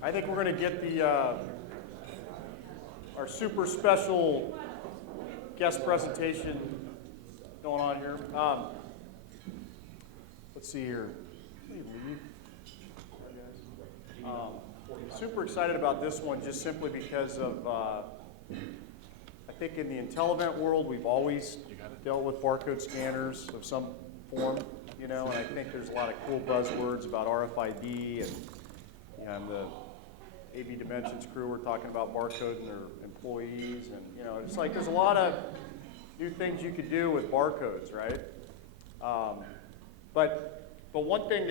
I think we're going to get the our super special guest presentation going on here. Let's see here. Let me leave. Super excited about this one just simply because of, I think in the Intelevent world, we've always dealt with barcode scanners of some form, you know, and I think there's a lot of cool buzzwords about RFID and the AB Dimensions crew were talking about barcoding their employees, and you know, it's like there's a lot of new things you could do with barcodes, right? But one thing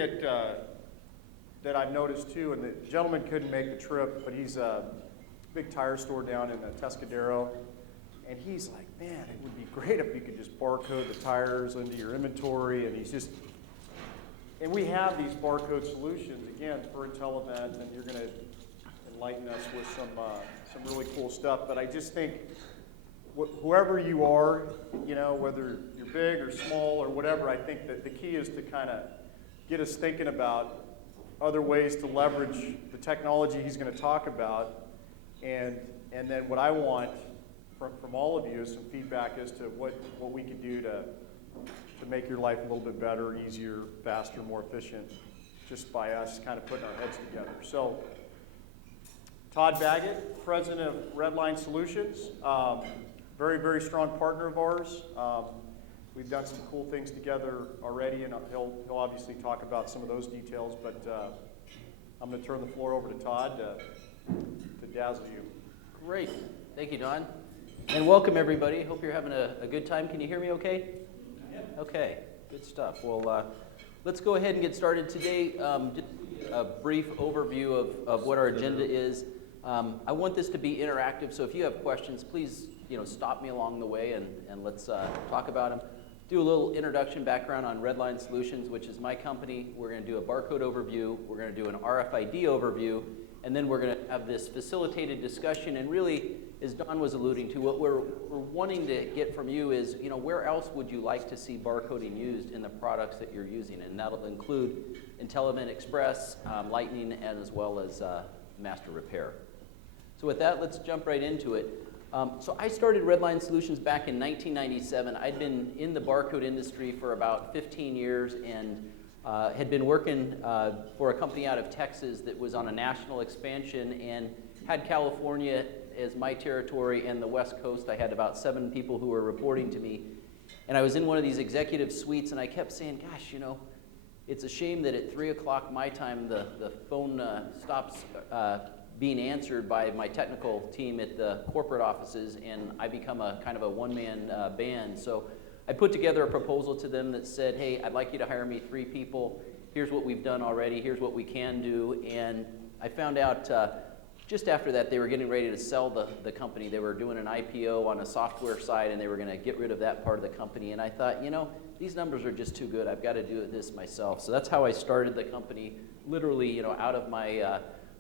that I've noticed too, and the gentleman couldn't make the trip, but he's a big tire store down in Tescadero, and he's like, man, it would be great if you could just barcode the tires into your inventory, and he's just, and we have these barcode solutions, again, for Intelevent, and you're going to enlighten us with some really cool stuff, but I just think whoever you are, you know, whether you're big or small or whatever, I think that the key is to kind of get us thinking about other ways to leverage the technology he's going to talk about, and then what I want from all of you is some feedback as to what we could do to make your life a little bit better, easier, faster, more efficient, just by us kind of putting our heads together. So, Todd Baggett, President of RedLine Solutions, very, very strong partner of ours. We've done some cool things together already, and he'll obviously talk about some of those details, but I'm going to turn the floor over to Todd to dazzle you. Great. Thank you, Don. And welcome, everybody. Hope you're having a good time. Can you hear me okay? Yeah. Okay. Good stuff. Well, let's go ahead and get started today. Just a brief overview of what our agenda is. I want this to be interactive, so if you have questions, please stop me along the way and let's talk about them. Do a little introduction background on RedLine Solutions, which is my company. We're going to do a barcode overview. We're going to do an RFID overview. And then we're going to have this facilitated discussion. And really, as Don was alluding to, what we're wanting to get from you is, where else would you like to see barcoding used in the products that you're using? And that'll include Intelevent Express, Lightning, and as well as Master Repair. So with that, let's jump right into it. So I started RedLine Solutions back in 1997. I'd been in the barcode industry for about 15 years and had been working for a company out of Texas that was on a national expansion and had California as my territory and the West Coast. I had about 7 people who were reporting to me. And I was in one of these executive suites and I kept saying, gosh, it's a shame that at 3 o'clock my time the phone stops being answered by my technical team at the corporate offices, and I become a kind of a one-man band. So I put together a proposal to them that said, hey, I'd like you to hire me 3 people. Here's what we've done already. Here's what we can do. And I found out just after that they were getting ready to sell the company. They were doing an IPO on a software side, and they were going to get rid of that part of the company. And I thought, these numbers are just too good. I've got to do this myself. So that's how I started the company, literally, out of my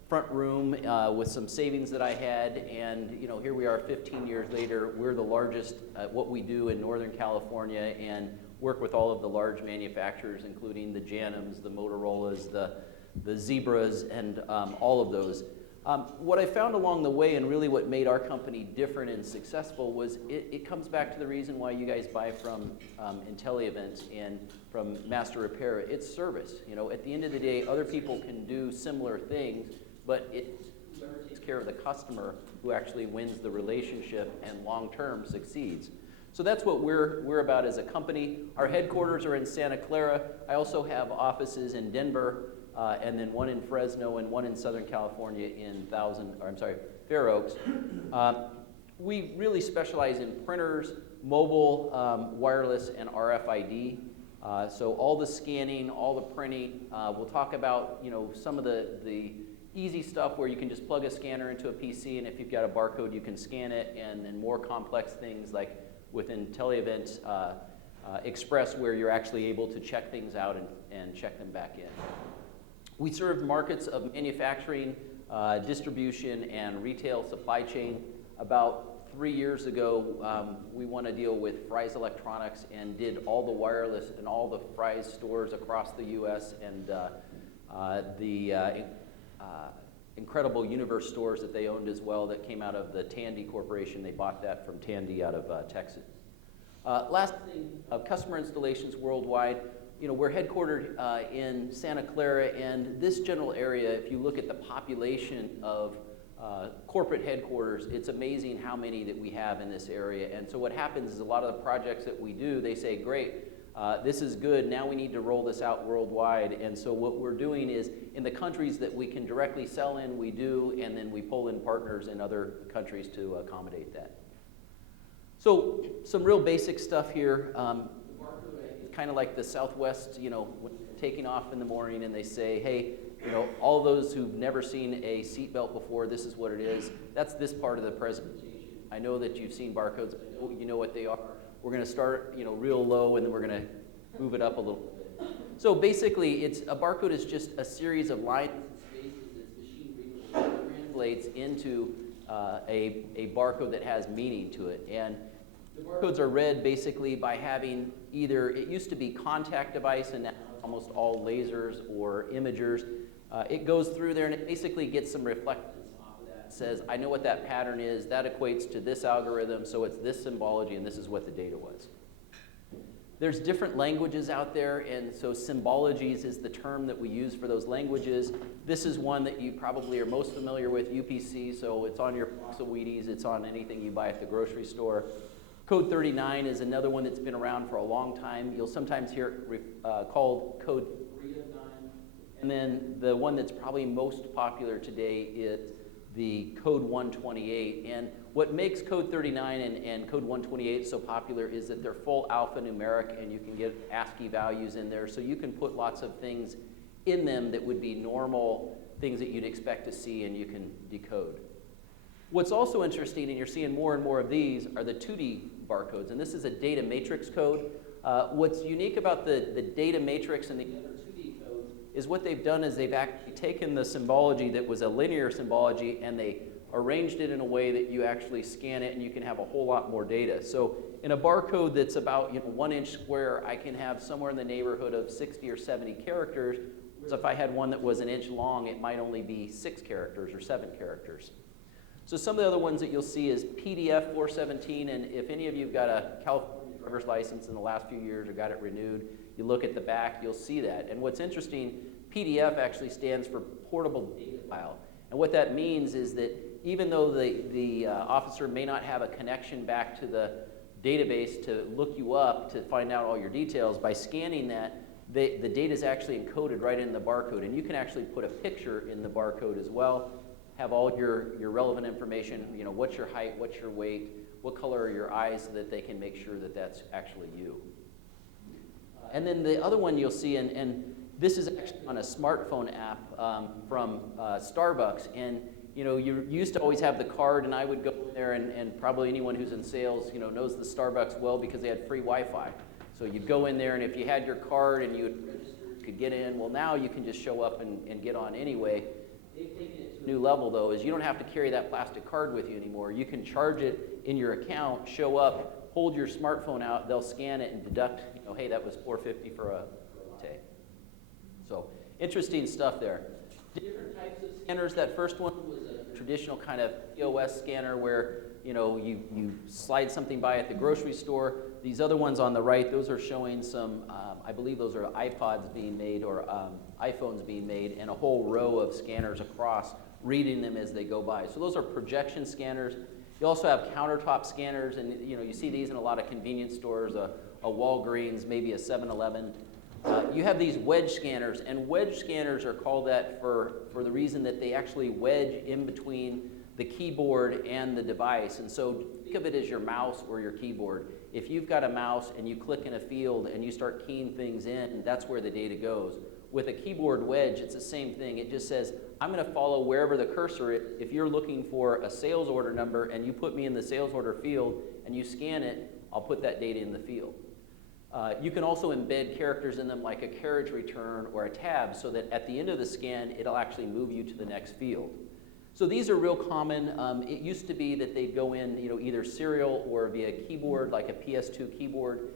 front room with some savings that I had, and here we are 15 years later. We're the largest at what we do in Northern California and work with all of the large manufacturers, including the Janums, the Motorola's, the Zebras, and all of those. What I found along the way, and really what made our company different and successful, was it comes back to the reason why you guys buy from Intelevent and from Master Repair. It's service. At the end of the day, other people can do similar things, but it takes care of the customer who actually wins the relationship and long-term succeeds. So that's what we're about as a company. Our headquarters are in Santa Clara. I also have offices in Denver, and then one in Fresno and one in Southern California in Fair Oaks. We really specialize in printers, mobile, wireless, and RFID. So all the scanning, all the printing. We'll talk about some of the easy stuff where you can just plug a scanner into a PC, and if you've got a barcode, you can scan it, and then more complex things like with Intelevent Express, where you're actually able to check things out and check them back in. We serve markets of manufacturing, distribution, and retail supply chain. About 3 years ago, we won a deal with Fry's Electronics and did all the wireless in all the Fry's stores across the U.S. and incredible Universe stores that they owned as well that came out of the Tandy Corporation. They bought that from Tandy out of Texas. Last thing, customer installations worldwide. We're headquartered in Santa Clara, and this general area, if you look at the population of corporate headquarters, it's amazing how many that we have in this area. And so what happens is a lot of the projects that we do, they say, great, this is good, now we need to roll this out worldwide. And so what we're doing is, in the countries that we can directly sell in, we do, and then we pull in partners in other countries to accommodate that. So some real basic stuff here. Kind of like the Southwest, when taking off in the morning and they say, hey, all those who've never seen a seatbelt before, this is what it is. That's this part of the presentation. I know that you've seen barcodes, but you know what they are. We're going to start, real low, and then we're going to move it up a little bit. So basically, a barcode is just a series of lines and spaces that's machine readable that translates into a barcode that has meaning to it. And the barcodes are read basically by having either, it used to be contact device, and now it's almost all lasers or imagers. It goes through there and it basically gets some reflectance off of that. It says, I know what that pattern is, that equates to this algorithm, so it's this symbology, and this is what the data was. There's different languages out there, and so symbologies is the term that we use for those languages. This is one that you probably are most familiar with, UPC, so it's on your box of Wheaties, it's on anything you buy at the grocery store. Code 39 is another one that's been around for a long time. You'll sometimes hear it called Code 3 of 9. And then the one that's probably most popular today is the Code 128. And what makes Code 39 and Code 128 so popular is that they're full alphanumeric, and you can get ASCII values in there. So you can put lots of things in them that would be normal things that you'd expect to see, and you can decode. What's also interesting, and you're seeing more and more of these, are the 2D barcodes, and this is a data matrix code. What's unique about the data matrix and the other 2D codes is what they've done is they've actually taken the symbology that was a linear symbology and they arranged it in a way that you actually scan it and you can have a whole lot more data. So in a barcode that's about 1 inch square, I can have somewhere in the neighborhood of 60 or 70 characters. So if I had one that was 1 inch long, it might only be 6 characters or 7 characters. So some of the other ones that you'll see is PDF 417, and if any of you have got a California driver's license in the last few years or got it renewed, you look at the back, you'll see that. And what's interesting, PDF actually stands for Portable Data File. And what that means is that even though the officer may not have a connection back to the database to look you up to find out all your details, by scanning that, the data is actually encoded right in the barcode. And you can actually put a picture in the barcode as well. Have all your relevant information, what's your height, what's your weight, what color are your eyes, so that they can make sure that that's actually you. And then the other one you'll see, and this is actually on a smartphone app from Starbucks, and you used to always have the card, and I would go there, and probably anyone who's in sales knows the Starbucks well because they had free Wi-Fi. So you'd go in there, and if you had your card and you could get in, well now you can just show up and get on anyway. They've taken it to a new level, though, is you don't have to carry that plastic card with you anymore. You can charge it in your account, show up, hold your smartphone out, they'll scan it and deduct, hey, that was $4.50 for a latte. So interesting stuff there. Different types of scanners. That first one was a traditional kind of POS scanner where you slide something by at the grocery store. These other ones on the right, those are showing some, I believe those are iPods being made or iPhones being made, and a whole row of scanners across, reading them as they go by. So those are projection scanners. You also have countertop scanners, and you see these in a lot of convenience stores, a Walgreens, maybe a 7-Eleven. You have these wedge scanners, and wedge scanners are called that for the reason that they actually wedge in between the keyboard and the device. And so think of it as your mouse or your keyboard. If you've got a mouse and you click in a field and you start keying things in, that's where the data goes. With a keyboard wedge, it's the same thing. It just says, I'm going to follow wherever the cursor is. If you're looking for a sales order number and you put me in the sales order field and you scan it, I'll put that data in the field. You can also embed characters in them like a carriage return or a tab so that at the end of the scan, it'll actually move you to the next field. So these are real common. It used to be that they'd go in either serial or via keyboard, like a PS2 keyboard.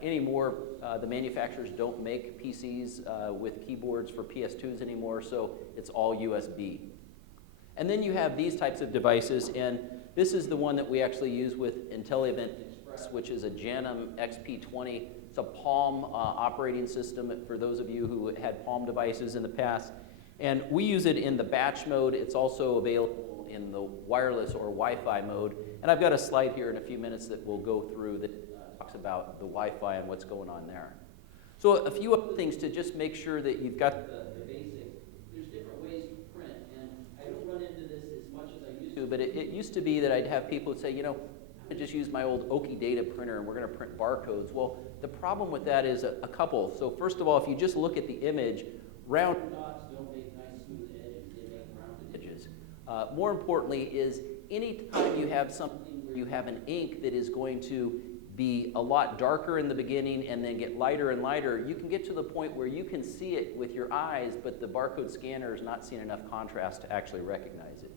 Anymore, the manufacturers don't make PCs with keyboards for PS2s anymore, so it's all USB. And then you have these types of devices, and this is the one that we actually use with IntelliEvent Express, which is a Janum XP20. It's a Palm operating system for those of you who had Palm devices in the past. And we use it in the batch mode. It's also available in the wireless or Wi-Fi mode. And I've got a slide here in a few minutes that we'll go through that talks about the Wi-Fi and what's going on there. So a few other things to just make sure that you've got the basics. There's different ways to print, and I don't run into this as much as I used to, but it used to be that I'd have people say, you know, I just use my old Oki data printer and we're going to print barcodes. Well, the problem with that is a couple. So first of all, if you just look at the image, round dots don't make nice smooth edges, they make rounded edges. More importantly is any time you have something where you have an ink that is going to be a lot darker in the beginning and then get lighter and lighter, you can get to the point where you can see it with your eyes, but the barcode scanner is not seeing enough contrast to actually recognize it.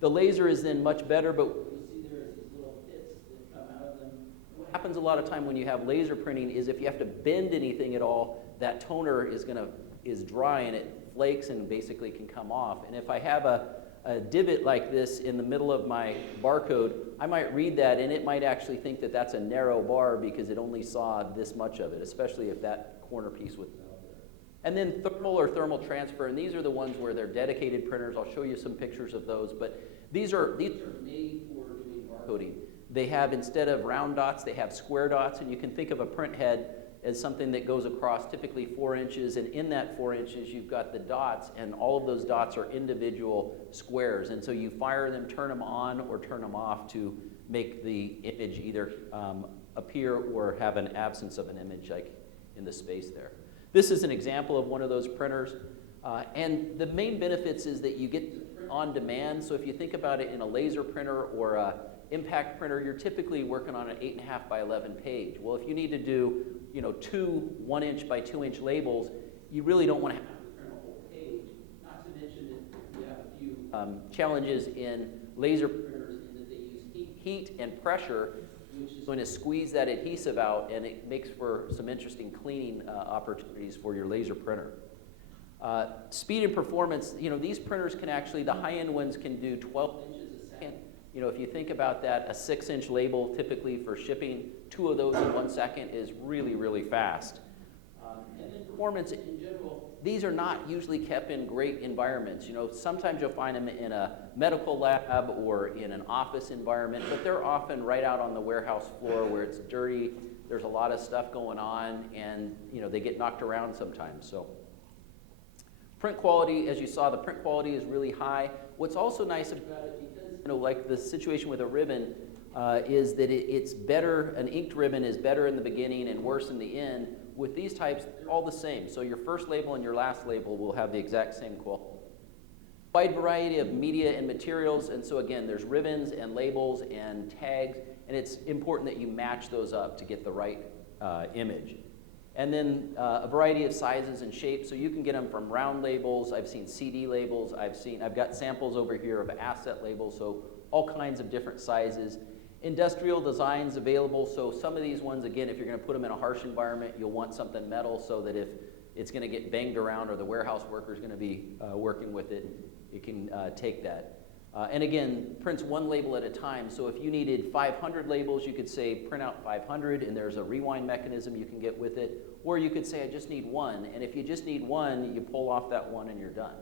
The laser is then much better, but what you see there is these little pits that come out of them. What happens a lot of time when you have laser printing is if you have to bend anything at all, that toner is dry and it flakes and basically can come off. And if I have a divot like this in the middle of my barcode, I might read that and it might actually think that that's a narrow bar because it only saw this much of it, especially if that corner piece was out there. And then thermal or thermal transfer, and these are the ones where they're dedicated printers. I'll show you some pictures of those, but these are made for doing barcoding. They have, instead of round dots, they have square dots, and you can think of a print head as something that goes across typically 4 inches, and in that 4 inches you've got the dots, and all of those dots are individual squares, and so you fire them, turn them on or turn them off to make the image either appear or have an absence of an image like in the space there. This is an example of one of those printers, and the main benefits is that you get to print on demand. So if you think about it in a laser printer or a impact printer, you're typically working on an 8.5 by 11 page. Well, if you need to do, you know, 2 1-inch by 2-inch labels, you really don't want to have to print a whole page. Not to mention that you have a few challenges in laser printers in that they use heat and pressure, which is going to squeeze that adhesive out, and it makes for some interesting cleaning opportunities for your laser printer. Speed and performance, you know, these printers can actually, the high-end ones can do 12 inches a second. You know, if you think about that, a 6-inch label typically for shipping, 2 of those in 1 second is really, really fast. And then performance in general, these are not usually kept in great environments. You know, sometimes you'll find them in a medical lab or in an office environment, but they're often right out on the warehouse floor where it's dirty, there's a lot of stuff going on, and, you know, they get knocked around sometimes. So print quality, as you saw, the print quality is really high. What's also nice about it, because, you know, like the situation with a ribbon, is that it's better, an inked ribbon is better in the beginning and worse in the end. With these types, they're all the same. So your first label and your last label will have the exact same quality. Wide variety of media and materials, and so again, there's ribbons and labels and tags, and it's important that you match those up to get the right image. And then a variety of sizes and shapes, so you can get them from round labels. I've seen CD labels. I've got samples over here of asset labels, so all kinds of different sizes. Industrial designs available, so some of these ones, again, if you're going to put them in a harsh environment, you'll want something metal so that if it's going to get banged around or the warehouse worker is going to be working with it, it can take that. And again, prints 1 label at a time, so if you needed 500 labels, you could say print out 500, and there's a rewind mechanism you can get with it, or you could say I just need 1, and if you just need 1, you pull off that 1 and you're done.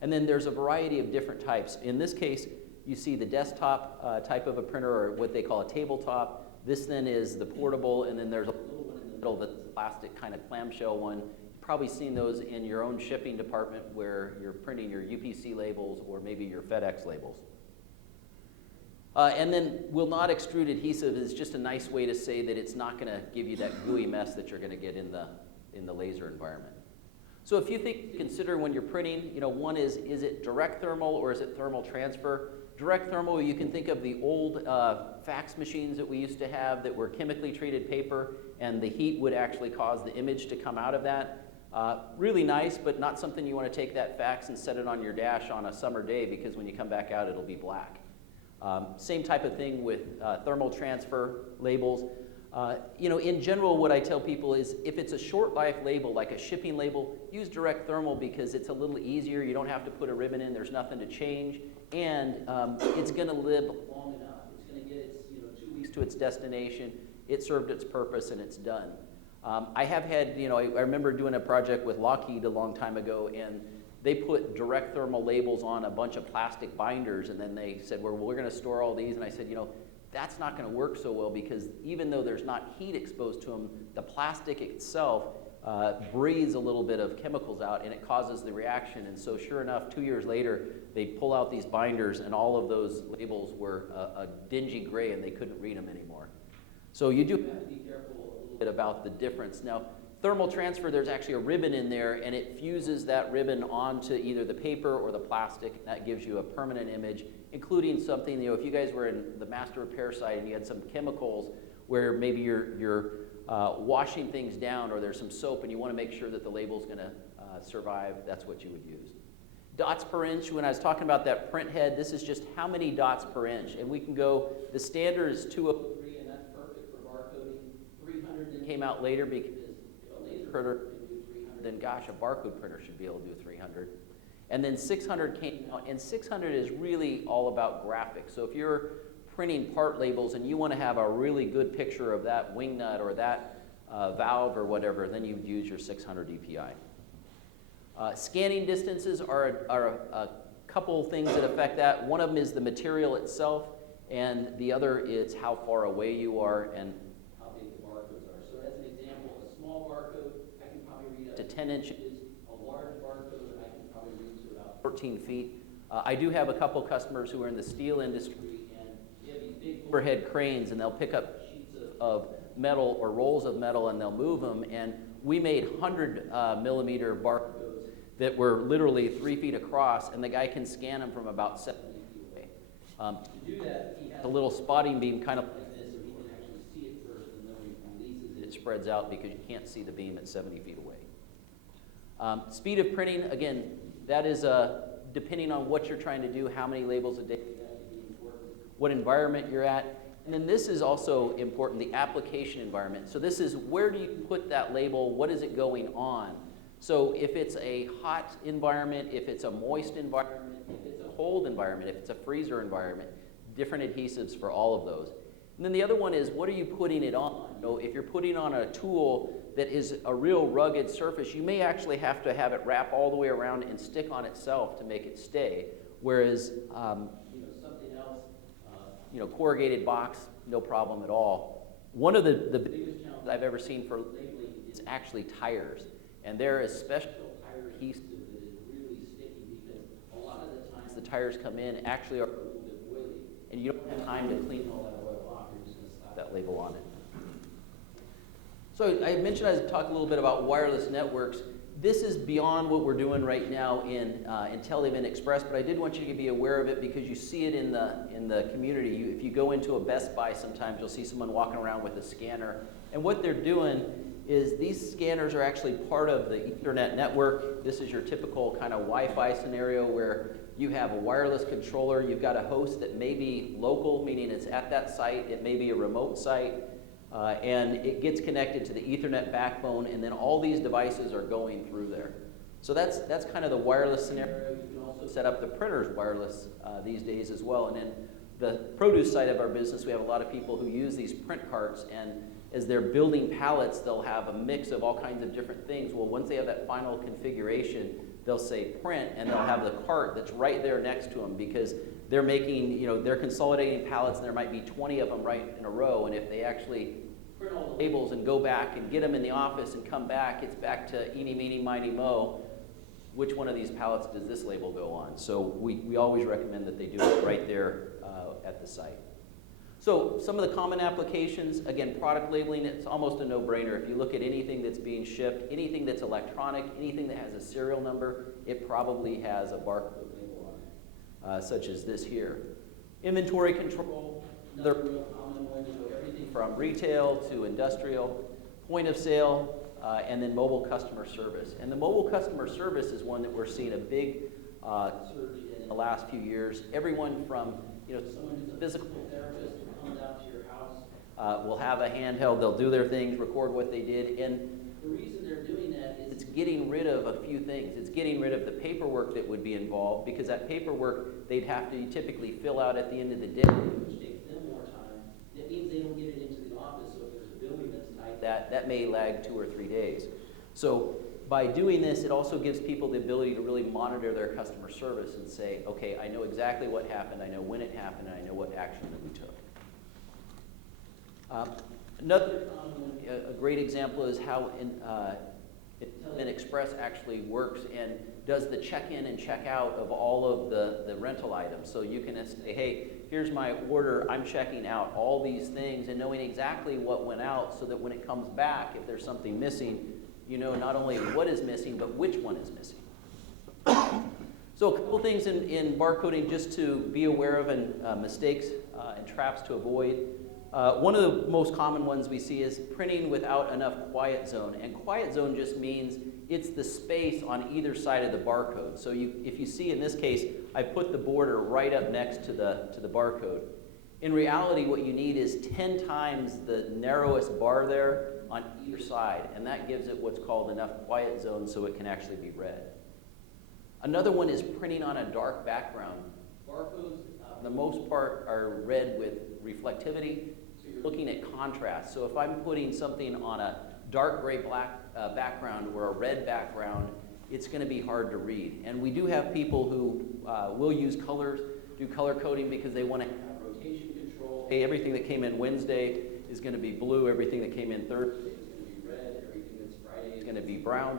And then there's a variety of different types. In this case, you see the desktop type of a printer, or what they call a tabletop. This then is the portable, and then there's a little one in the middle that's a plastic kind of clamshell one. You've probably seen those in your own shipping department where you're printing your UPC labels or maybe your FedEx labels. And then will not extrude adhesive is just a nice way to say that it's not going to give you that gooey mess that you're going to get in the laser environment. So if you consider when you're printing, you know, one is it direct thermal or is it thermal transfer? Direct thermal, you can think of the old fax machines that we used to have that were chemically treated paper, and the heat would actually cause the image to come out of that. Really nice, but not something you want to take that fax and set it on your dash on a summer day, because when you come back out, it'll be black. Same type of thing with thermal transfer labels. In general, what I tell people is if it's a short life label, like a shipping label, use direct thermal because it's a little easier. You don't have to put a ribbon in. There's nothing to change. And it's going to live long enough. It's going to get its 2 weeks to its destination. It served its purpose and it's done. I have had, I remember doing a project with Lockheed a long time ago, and they put direct thermal labels on a bunch of plastic binders, and then they said, well, we're going to store all these. And I said, that's not going to work so well because even though there's not heat exposed to them, the plastic itself breathes a little bit of chemicals out and it causes the reaction. And so sure enough, 2 years later, they pull out these binders and all of those labels were a dingy gray and they couldn't read them anymore. So you do have to be careful a little bit about the difference. Now, thermal transfer, there's actually a ribbon in there and it fuses that ribbon onto either the paper or the plastic, and that gives you a permanent image, including something, if you guys were in the master repair site and you had some chemicals where maybe you're washing things down or there's some soap and you want to make sure that the label's going to survive, that's what you would use. Dots per inch, when I was talking about that print head, this is just how many dots per inch. And we can go, the standard is 203 and that's perfect for barcoding. 300 came out later because a laser printer can do 300, then gosh, a barcode printer should be able to do 300. And then 600 came out, and 600 is really all about graphics. So if you're printing part labels and you want to have a really good picture of that wing nut or that valve or whatever, then you'd use your 600 DPI. Scanning distances are a couple things that affect that. One of them is the material itself, and the other is how far away you are and how big the barcodes are. So as an example, a small barcode, I can probably read up to 10 inches. A large barcode, I can probably read to about 14 feet. I do have a couple customers who are in the steel industry, and they have these big overhead cranes, and they'll pick up sheets of metal or rolls of metal, and they'll move them. And we made 100 millimeter barcodes that were literally 3 feet across, and the guy can scan them from about 70 feet away. To do that, he has a little spotting beam kind of like this, so he can actually see it first, and then when he releases it, it spreads out because you can't see the beam at 70 feet away. Speed of printing, again, that is depending on what you're trying to do, how many labels a day you have to be important, what environment you're at. And then this is also important, the application environment. So this is where do you put that label, what is it going on? So if it's a hot environment, if it's a moist environment, if it's a cold environment, if it's a freezer environment, different adhesives for all of those. And then the other one is what are you putting it on? So if you're putting on a tool that is a real rugged surface, you may actually have to have it wrap all the way around and stick on itself to make it stay. Whereas something else, corrugated box, no problem at all. One of the biggest challenges I've ever seen for labeling is actually tires. And there is special tire adhesive that is really sticky because a lot of the times the tires come in actually are a little bit oily, and you don't have time to clean all that oil off. You're just going to slap that label on it. So I mentioned I was talk a little bit about wireless networks. This is beyond what we're doing right now in IntelliVent Express, but I did want you to be aware of it because you see it in the community. If you go into a Best Buy sometimes, you'll see someone walking around with a scanner. And what they're doing is these scanners are actually part of the Ethernet network. This is your typical kind of Wi-Fi scenario where you have a wireless controller, you've got a host that may be local, meaning it's at that site, it may be a remote site, and it gets connected to the Ethernet backbone, and then all these devices are going through there. So that's kind of the wireless scenario. You can also set up the printers wireless these days as well. And in the produce side of our business, we have a lot of people who use these print carts, and as they're building pallets, they'll have a mix of all kinds of different things. Well, once they have that final configuration, they'll say print, and they'll have the cart that's right there next to them because they're making, they're consolidating pallets, and there might be 20 of them right in a row, and if they actually print all the labels and go back and get them in the office and come back, it's back to eeny, meeny, miny, mo. Which one of these pallets does this label go on? So we always recommend that they do it right there at the site. So some of the common applications, again, product labeling, it's almost a no-brainer. If you look at anything that's being shipped, anything that's electronic, anything that has a serial number, it probably has a barcode label on it, such as this here. Inventory control, another real common one, everything from retail to industrial, point of sale, and then mobile customer service. And the mobile customer service is one that we're seeing a big surge in the last few years. Everyone from someone who's a physical therapist who comes out to your house will have a handheld, they'll do their things, record what they did, and the reason they're doing that is it's getting rid of a few things. It's getting rid of the paperwork that would be involved, because that paperwork they'd have to typically fill out at the end of the day, which takes them more time. It means they don't get it into the office, so if there's a building that's tight, that may lag 2 or 3 days. So by doing this, it also gives people the ability to really monitor their customer service and say, okay, I know exactly what happened, I know when it happened, and I know what action that we took. Another a great example is how Intelligent Express actually works and does the check-in and check-out of all of the rental items. So you can say, hey, here's my order, I'm checking out all these things, and knowing exactly what went out so that when it comes back, if there's something missing, you know not only what is missing, but which one is missing. So a couple things in barcoding just to be aware of, and mistakes and traps to avoid. One of the most common ones we see is printing without enough quiet zone. And quiet zone just means it's the space on either side of the barcode. So if you see in this case, I put the border right up next to the barcode. In reality, what you need is 10 times the narrowest bar there on either side, and that gives it what's called enough quiet zone so it can actually be read. Another one is printing on a dark background. Barcodes, for the most part, are read with reflectivity, so you're looking at contrast. So if I'm putting something on a dark gray black background or a red background, it's going to be hard to read. And we do have people who will use colors, do color coding because they want to have rotation control. Hey, everything that came in Wednesday is going to be blue, everything that came in Thursday is going to be red, everything that's Friday is going to be brown.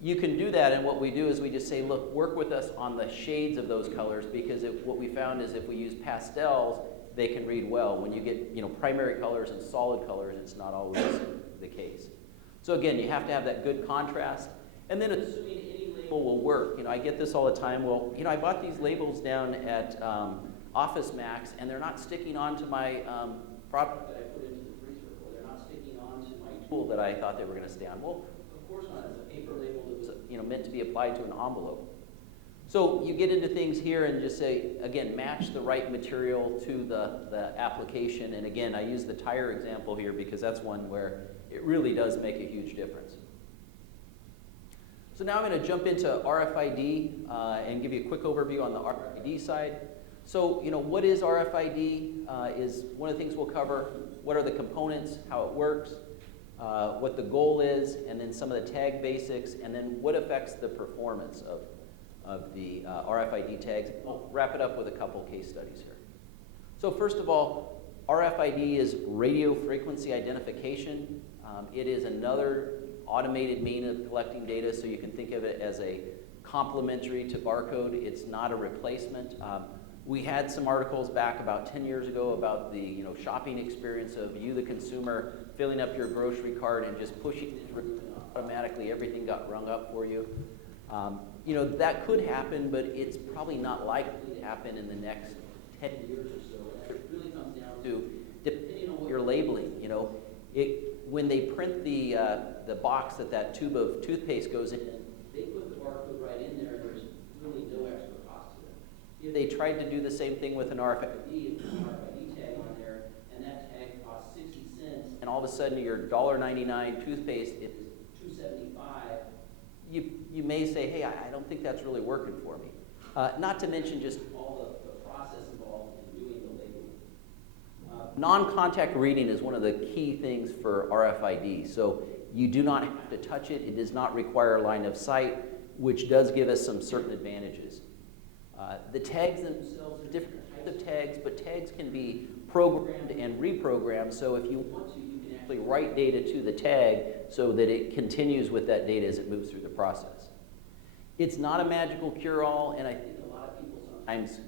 You can do that, and what we do is we just say, look, work with us on the shades of those colors, because what we found is if we use pastels, they can read well. When you get primary colors and solid colors, it's not always the case. So again, you have to have that good contrast, and then assuming any label will work. I get this all the time. Well, I bought these labels down at Office Max, and they're not sticking onto my product that I put into the freezer, or they're not sticking onto my tool that I thought they were going to stay on. Well, of course not. It's a paper label that was meant to be applied to an envelope. So you get into things here and just say, again, match the right material to the application. And again, I use the tire example here because that's one where it really does make a huge difference. So now I'm going to jump into RFID and give you a quick overview on the RFID side. So, what is RFID is one of the things we'll cover. What are the components, how it works, what the goal is, and then some of the tag basics, and then what affects the performance of the RFID tags. We'll wrap it up with a couple case studies here. So first of all, RFID is radio frequency identification. It is another automated mean of collecting data, so you can think of it as a complementary to barcode. It's not a replacement. We had some articles back about 10 years ago about the shopping experience of you, the consumer, filling up your grocery cart and just pushing it through, and automatically everything got rung up for you. That could happen, but it's probably not likely to happen in the next 10 years or so. It really comes down to, depending on what you're labeling, when they print the box that tube of toothpaste goes in, they put the barcode right in there, and there's really no extra cost to it. If they tried to do the same thing with an RFID, put an RFID tag on there, and that tag costs 60 cents, and all of a sudden your $1.99 toothpaste is $2.75, you may say, hey, I don't think that's really working for me. Not to mention just all the process involved in doing the labeling. Non-contact reading is one of the key things for RFID. So you do not have to touch it. It does not require line of sight, which does give us some certain advantages. The tags themselves are different types of tags, but tags can be programmed and reprogrammed. So if you want to, you can actually write data to the tag so that it continues with that data as it moves through the process. It's not a magical cure-all, and I think a lot of people sometimes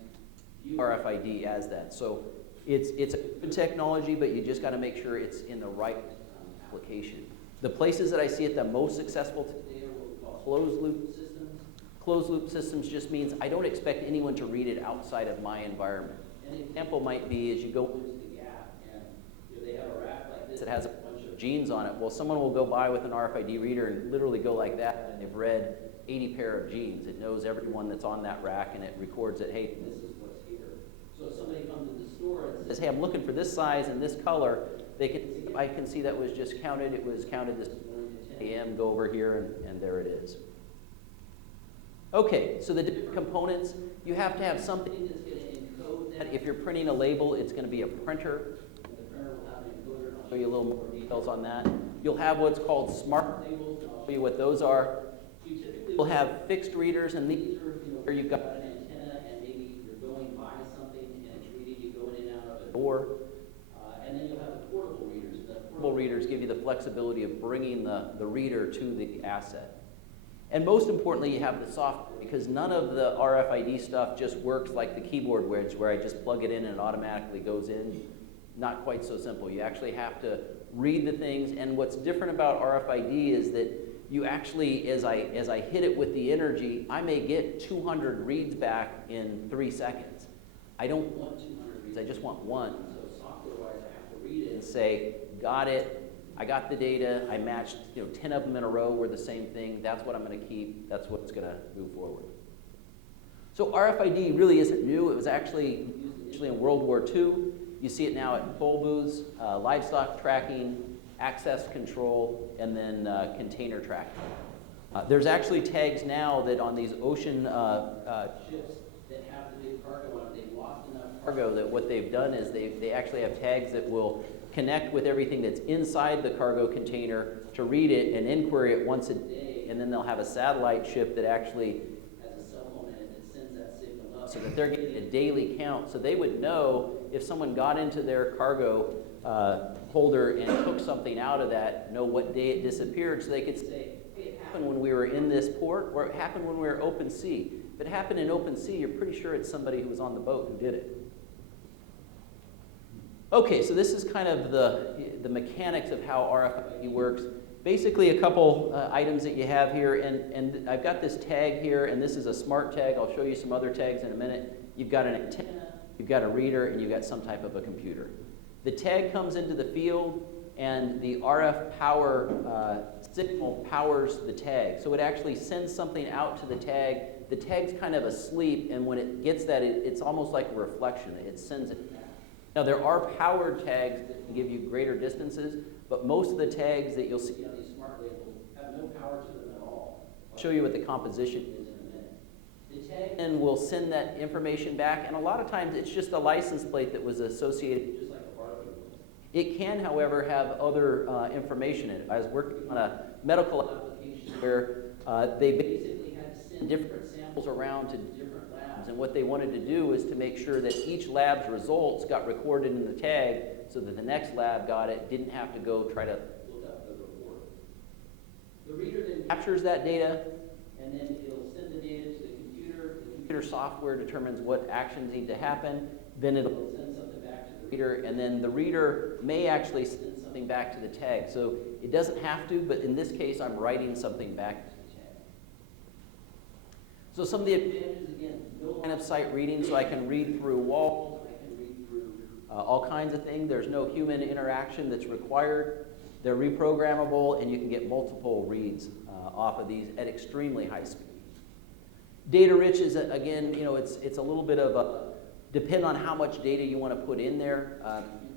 view RFID as that. So it's a good technology, but you just got to make sure it's in the right application. The places that I see it the most successful today are what we call closed-loop systems. Closed-loop systems just means I don't expect anyone to read it outside of my environment. An example might be as you go into the Gap, and they have a rack like this that has a bunch of jeans on it. Well, someone will go by with an RFID reader and literally go like that, and they've read 80 pair of jeans. It knows everyone that's on that rack, and it records that, hey, this is what's here. So if somebody comes to the store and says, hey, I'm looking for this size and this color, I can see that was just counted. It was counted this morning at 10 a.m. Go over here, and there it is. Okay, so the different components, you have to have something that's going to encode that. If you're printing a label, it's going to be a printer. The printer will have an encoder, and I'll show you a little more details on that. You'll have what's called smart labels, and I'll show you what those are. You typically will have fixed readers, and these are where you've got an antenna, and maybe you're going by something, and it's reading you going in and out of a door. And then you'll have the portable readers. The portable readers give you the flexibility of bringing the reader to the asset. And most importantly, you have the software, because none of the RFID stuff just works like the keyboard where I just plug it in and it automatically goes in. Not quite so simple. You actually have to read the things, and what's different about RFID is that you actually, as I hit it with the energy, I may get 200 reads back in 3 seconds. I don't want 200 reads, I just want one. So software-wise, I have to read it and say, got it, I got the data, I matched 10 of them in a row were the same thing, that's what I'm going to keep, that's what's going to move forward. So RFID really isn't new. It was actually used initially in World War II. You see it now at toll booths, livestock tracking, access control, and then container tracking. There's actually tags now that on these ocean ships that have the big cargo on them, they've lost enough cargo that what they've done is they actually have tags that will connect with everything that's inside the cargo container to read it and inquiry it once a day, and then they'll have a satellite ship that actually has a cell phone in it that sends that signal up so that they're getting a daily count, so they would know if someone got into their cargo holder and took something out of that, know what day it disappeared, so they could say, hey, it happened when we were in this port, or it happened when we were open sea. If it happened in open sea, you're pretty sure it's somebody who was on the boat who did it. Okay, so this is kind of the mechanics of how RFID works. Basically, a couple items that you have here, and I've got this tag here, and this is a smart tag. I'll show you some other tags in a minute. You've got an antenna, you've got a reader, and you've got some type of a computer. The tag comes into the field, and the RF power signal powers the tag. So it actually sends something out to the tag. The tag's kind of asleep, and when it gets that, it's almost like a reflection. It sends it back. Now, there are powered tags that can give you greater distances, but most of the tags that you'll see on these smart labels have no power to them at all. I'll show you what the composition is in a minute. The tag then will send that information back, and a lot of times it's just a license plate that was associated just like a barcode. It can, however, have other information in it. I was working on a medical application where they basically had to send different samples around to different labs, and what they wanted to do was to make sure that each lab's results got recorded in the tag so that the next lab got it, didn't have to go try to look up the report. The reader then captures that data, and then it'll send the data to the computer. The computer software determines what actions need to happen. Then it'll send something back to the reader, and then the reader may actually send something back to the tag. So it doesn't have to, but in this case, I'm writing something back to the tag. So some of the advantages, again, no line of sight reading, so I can read through walls, I can read through all kinds of things. There's no human interaction that's required. They're reprogrammable, and you can get multiple reads off of these at extremely high speed. Data rich is, again, it's a little bit of a, depend on how much data you want to put in there.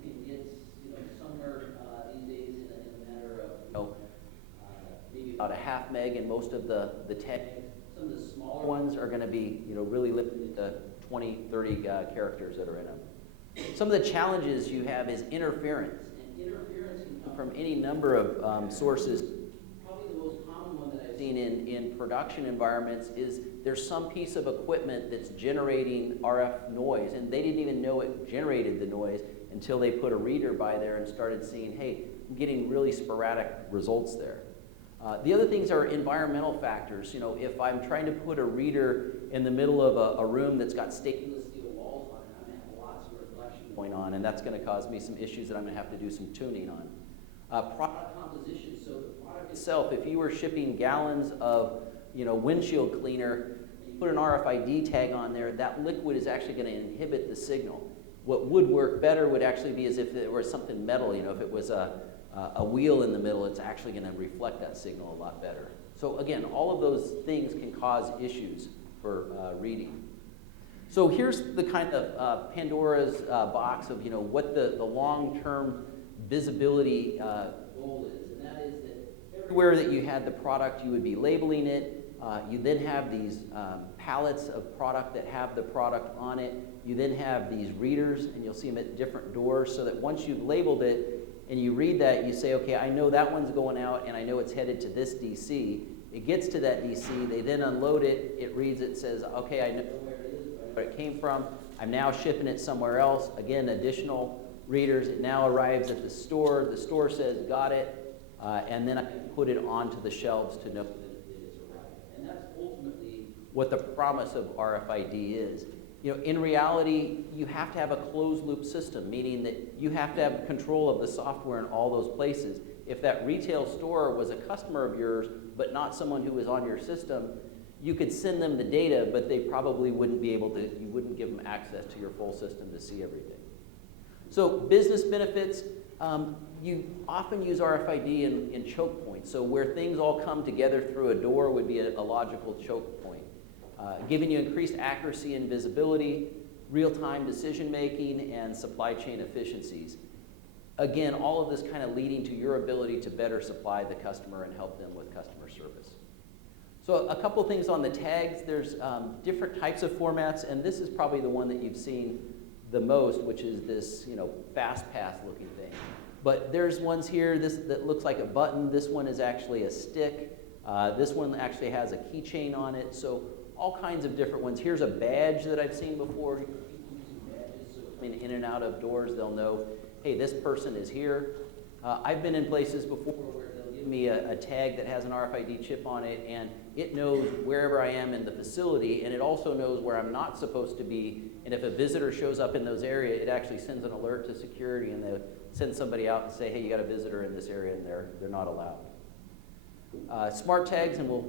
You can get somewhere these days in a matter of maybe about a half meg in most of the tags. Some of the smaller ones are going to be really limited to 20, 30 characters that are in them. Some of the challenges you have is interference. And interference can come from any number of sources. Probably the most common one that I've seen in production environments is there's some piece of equipment that's generating RF noise, and they didn't even know it generated the noise until they put a reader by there and started seeing, hey, I'm getting really sporadic results there. The other things are environmental factors. If I'm trying to put a reader in the middle of a room that's got stainless steel walls on it, I'm going to have lots of reflection going on, and that's going to cause me some issues that I'm going to have to do some tuning on. Product composition, so the product itself, if you were shipping gallons of windshield cleaner, you put an RFID tag on there, that liquid is actually going to inhibit the signal. What would work better would actually be as if there was something metal, if it was a wheel in the middle, it's actually going to reflect that signal a lot better. So again, all of those things can cause issues for reading. So here's the kind of Pandora's box of what the long-term visibility goal is, and that is that everywhere that you had the product, you would be labeling it. You then have these pallets of product that have the product on it. You then have these readers, and you'll see them at different doors, so that once you've labeled it and you read that, you say, okay, I know that one's going out, and I know it's headed to this DC. It gets to that DC, they then unload it, it reads it, says, okay, I know where it is, I know where it came from, I'm now shipping it somewhere else. Again, additional readers, it now arrives at the store says, got it, and then I can put it onto the shelves to know that it is arrived. And that's ultimately what the promise of RFID is. You know, in reality, you have to have a closed loop system, meaning that you have to have control of the software in all those places. If that retail store was a customer of yours, but not someone who was on your system, you could send them the data, but they probably wouldn't be able to, you wouldn't give them access to your full system to see everything. So business benefits, you often use RFID in choke points. So where things all come together through a door would be a logical choke point. Giving you increased accuracy and visibility, real-time decision-making, and supply chain efficiencies. Again, all of this kind of leading to your ability to better supply the customer and help them with customer service. So a couple things on the tags. There's different types of formats, and this is probably the one that you've seen the most, which is this, you know, fast pass looking thing. But there's ones here that looks like a button. This one is actually a stick. This one actually has a keychain on it. So all kinds of different ones. Here's a badge that I've seen before. People using badges, so I mean, in and out of doors, they'll know, hey, this person is here. I've been in places before where they'll give me a tag that has an RFID chip on it, and it knows wherever I am in the facility, and it also knows where I'm not supposed to be. And if a visitor shows up in those areas, it actually sends an alert to security, and they'll send somebody out and say, hey, you got a visitor in this area, and they're not allowed. Smart tags, and we'll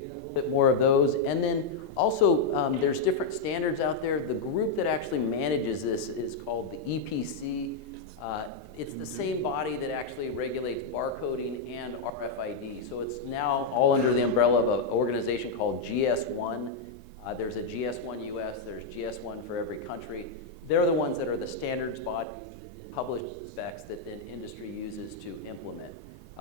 get a little bit more of those. And then also, there's different standards out there. The group that actually manages this is called the EPC. It's the same body that actually regulates barcoding and RFID. So it's now all under the umbrella of an organization called GS1. There's a GS1 US, there's GS1 for every country. They're the ones that are the standards body that publish the specs that then industry uses to implement.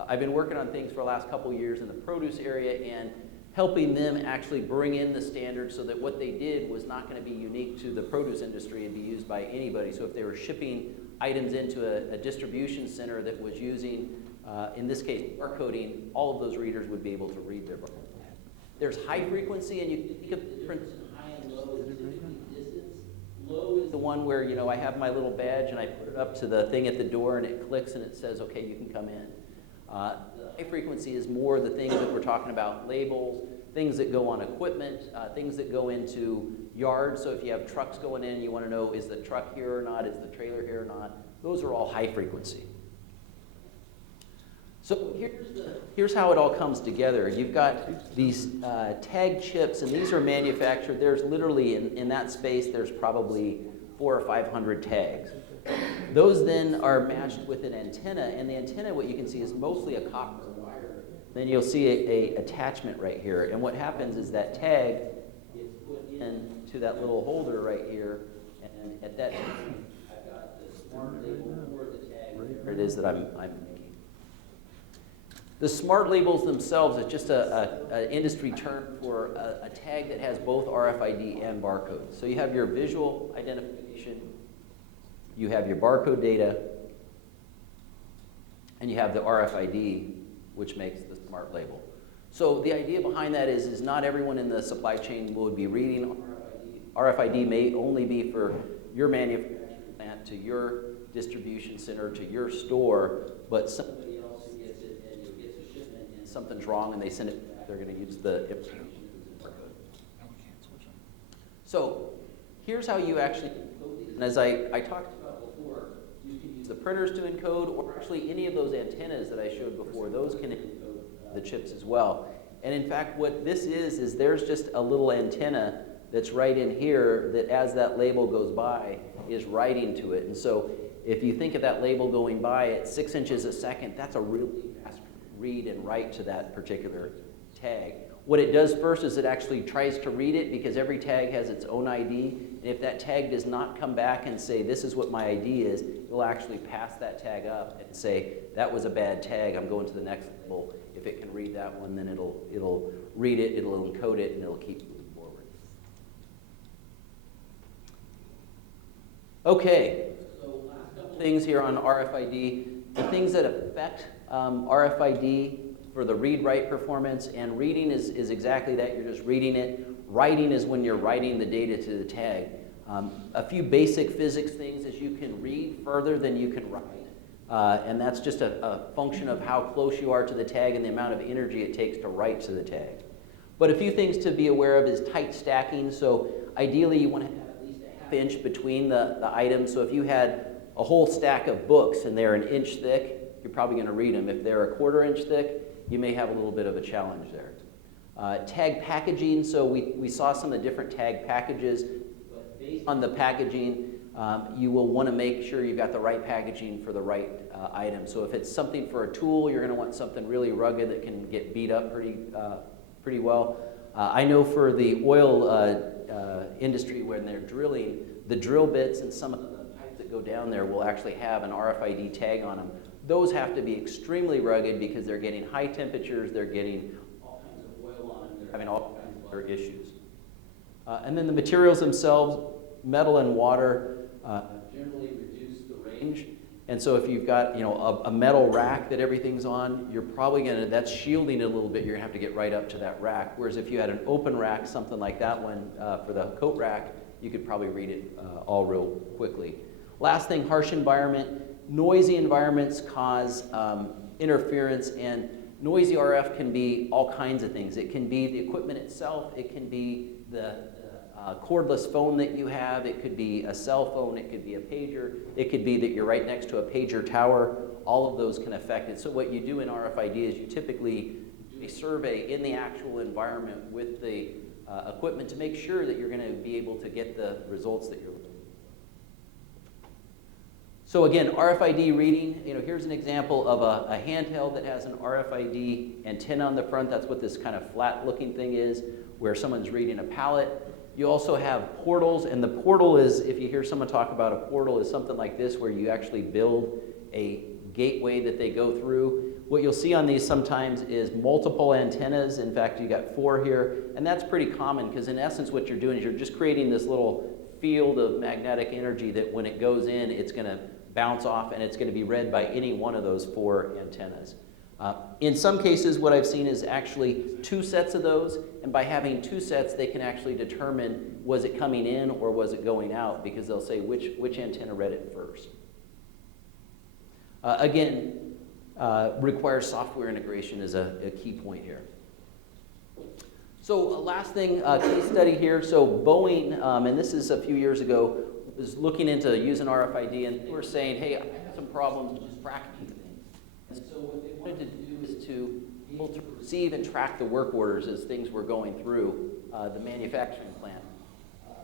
I've been working on things for the last couple years in the produce area and helping them actually bring in the standards so that what they did was not going to be unique to the produce industry and be used by anybody. So if they were shipping items into a distribution center that was using, in this case, barcoding, all of those readers would be able to read their barcode. There's high frequency, and you can think of the difference in high and low as typically distance. Low is the one where, you know, I have my little badge and I put it up to the thing at the door and it clicks and it says, okay, you can come in. The high frequency is more the things that we're talking about, labels, things that go on equipment, things that go into yards. So if you have trucks going in, you want to know, is the truck here or not? Is the trailer here or not? Those are all high frequency. So here's how it all comes together. You've got these tag chips, and these are manufactured. There's literally, in that space, there's probably 400 or 500 tags. Those then are matched with an antenna, and the antenna, what you can see, is mostly a copper wire. Then you'll see a attachment right here, and what happens is that tag gets put into that little holder right here, and at that time, I've got the smart label for the tag. There it is that I'm making. The smart labels themselves is just an industry term for a tag that has both RFID and barcode. So you have your visual identification, you have your barcode data, and you have the RFID, which makes the smart label. So the idea behind that is not everyone in the supply chain will be reading RFID. RFID may only be for your manufacturing plant, to your distribution center, to your store, but somebody else who gets it and gets a shipment and something's wrong and they send it back, they're going to use the information in the barcode. So here's how you actually encode these. And as I talked about before, you can use the printers to encode, or actually any of those antennas that I showed before, those can encode the chips as well. And in fact, what this is there's just a little antenna that's right in here that as that label goes by is writing to it. And so if you think of that label going by at 6 inches a second, that's a really fast read and write to that particular tag. What it does first is it actually tries to read it, because every tag has its own ID. And if that tag does not come back and say, this is what my ID is, it'll actually pass that tag up and say, that was a bad tag, I'm going to the next level. If it can read that one, then it'll read it, it'll encode it, and it'll keep moving forward. Okay, so last couple things here on RFID. The things that affect RFID for the read-write performance, and reading is exactly that, you're just reading it. Writing is when you're writing the data to the tag. A few basic physics things is you can read further than you can write. And that's just a function of how close you are to the tag and the amount of energy it takes to write to the tag. But a few things to be aware of is tight stacking. So ideally you want to have at least a half inch between the items. So if you had a whole stack of books and they're an inch thick, you're probably going to read them. If they're a 1/4 inch thick, you may have a little bit of a challenge there. Tag packaging, so we saw some of the different tag packages. But based on the packaging, you will want to make sure you've got the right packaging for the right item. So if it's something for a tool, you're going to want something really rugged that can get beat up pretty well. I know for the oil industry, when they're drilling, the drill bits and some of the pipes that go down there will actually have an RFID tag on them. Those have to be extremely rugged because they're getting high temperatures, they're getting all kinds of oil on them, they're having all kinds of other issues. And then the materials themselves, metal and water, generally reduce the range. And so if you've got a metal rack that everything's on, you're probably that's shielding it a little bit, you're gonna have to get right up to that rack. Whereas if you had an open rack, something like that one for the coat rack, you could probably read it all real quickly. Last thing, harsh environment. Noisy environments cause interference, and noisy RF can be all kinds of things. It can be the equipment itself, it can be the cordless phone that you have, it could be a cell phone, it could be a pager, it could be that you're right next to a pager tower. All of those can affect it. So what you do in RFID is you typically do a survey in the actual environment with the equipment to make sure that you're going to be able to get the results that you're looking for. So again, RFID reading, here's an example of a handheld that has an RFID antenna on the front. That's what this kind of flat looking thing is, where someone's reading a pallet. You also have portals, and the portal is, if you hear someone talk about a portal, is something like this, where you actually build a gateway that they go through. What you'll see on these sometimes is multiple antennas. In fact, you got 4 here, and that's pretty common because in essence what you're doing is you're just creating this little field of magnetic energy that when it goes in, it's going to bounce off and it's going to be read by any one of those 4 antennas. In some cases, what I've seen is actually 2 sets of those, and by having 2 sets, they can actually determine was it coming in or was it going out, because they'll say which antenna read it first. Again, requires software integration is a key point here. So last thing, case study here. So Boeing, and this is a few years ago, was looking into using RFID, and they were saying, hey, I have some problems just tracking things. And so what they wanted to do is to be able to receive and track the work orders as things were going through the manufacturing plant.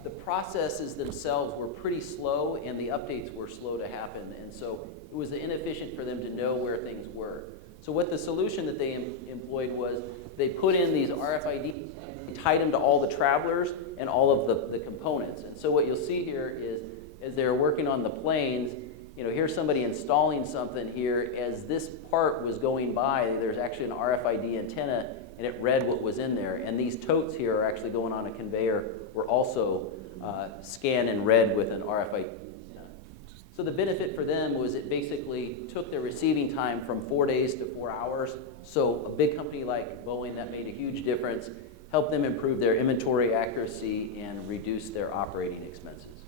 The processes themselves were pretty slow, and the updates were slow to happen, and so it was inefficient for them to know where things were. So what the solution that they employed was they put in these RFID, tied them to all the travelers and all of the components. And so what you'll see here is, as they're working on the planes, here's somebody installing something here. As this part was going by, there's actually an RFID antenna, and it read what was in there. And these totes here are actually going on a conveyor, were also scanned and read with an RFID antenna. So the benefit for them was it basically took their receiving time from 4 days to 4 hours. So a big company like Boeing, that made a huge difference, helped them improve their inventory accuracy and reduce their operating expenses.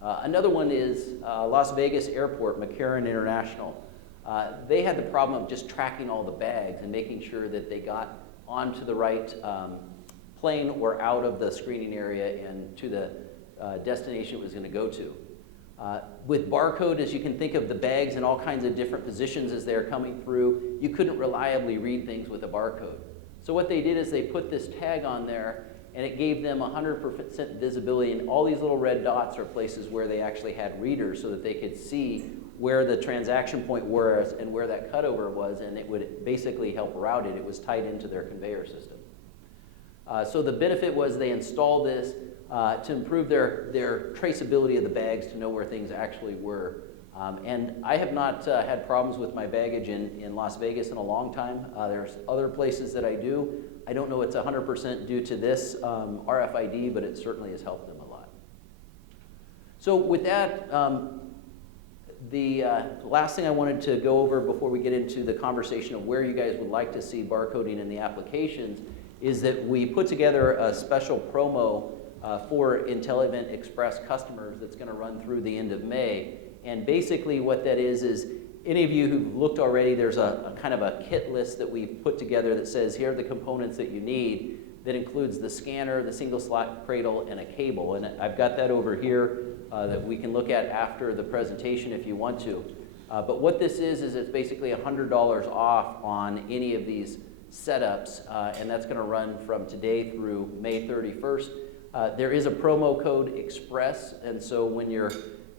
Another one is Las Vegas Airport, McCarran International. They had the problem of just tracking all the bags and making sure that they got onto the right plane or out of the screening area and to the destination it was going to go to. With barcode, as you can think of the bags in all kinds of different positions as they're coming through, you couldn't reliably read things with a barcode. So what they did is they put this tag on there, and it gave them 100% visibility, and all these little red dots are places where they actually had readers so that they could see where the transaction point was and where that cutover was, and it would basically help route it. It was tied into their conveyor system. So the benefit was they installed this. to improve their traceability of the bags to know where things actually were. And I have not had problems with my baggage in Las Vegas in a long time. There's other places that I do. I don't know it's 100% due to this RFID, but it certainly has helped them a lot. So with that, the last thing I wanted to go over before we get into the conversation of where you guys would like to see barcoding in the applications is that we put together a special promo for IntelliVent Express customers that's going to run through the end of May. And basically what that is any of you who've looked already, there's a kind of a kit list that we've put together that says here are the components that you need that includes the scanner, the single slot cradle, and a cable. And I've got that over here that we can look at after the presentation if you want to. But what this is it's basically $100 off on any of these setups, and that's going to run from today through May 31st. There is a promo code EXPRESS, and so when you're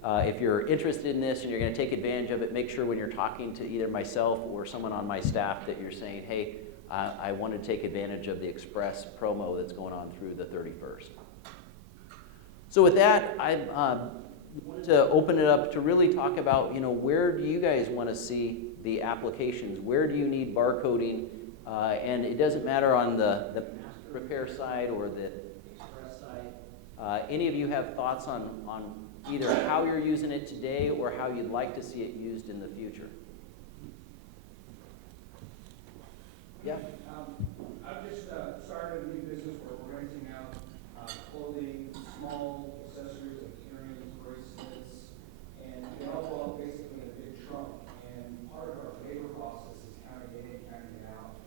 if you're interested in this and you're going to take advantage of it, make sure when you're talking to either myself or someone on my staff that you're saying, hey, I want to take advantage of the Express promo that's going on through the 31st. So with that, I wanted to open it up to really talk about, where do you guys want to see the applications? Where do you need barcoding? And it doesn't matter on the master repair side or the Express side. Any of you have thoughts on either how you're using it today or how you'd like to see it used in the future? Yeah? I've just started a new business where we're renting out clothing, small accessories like earrings, bracelets, and they all go up basically in a big trunk. And part of our labor process is counting it in, counting it out.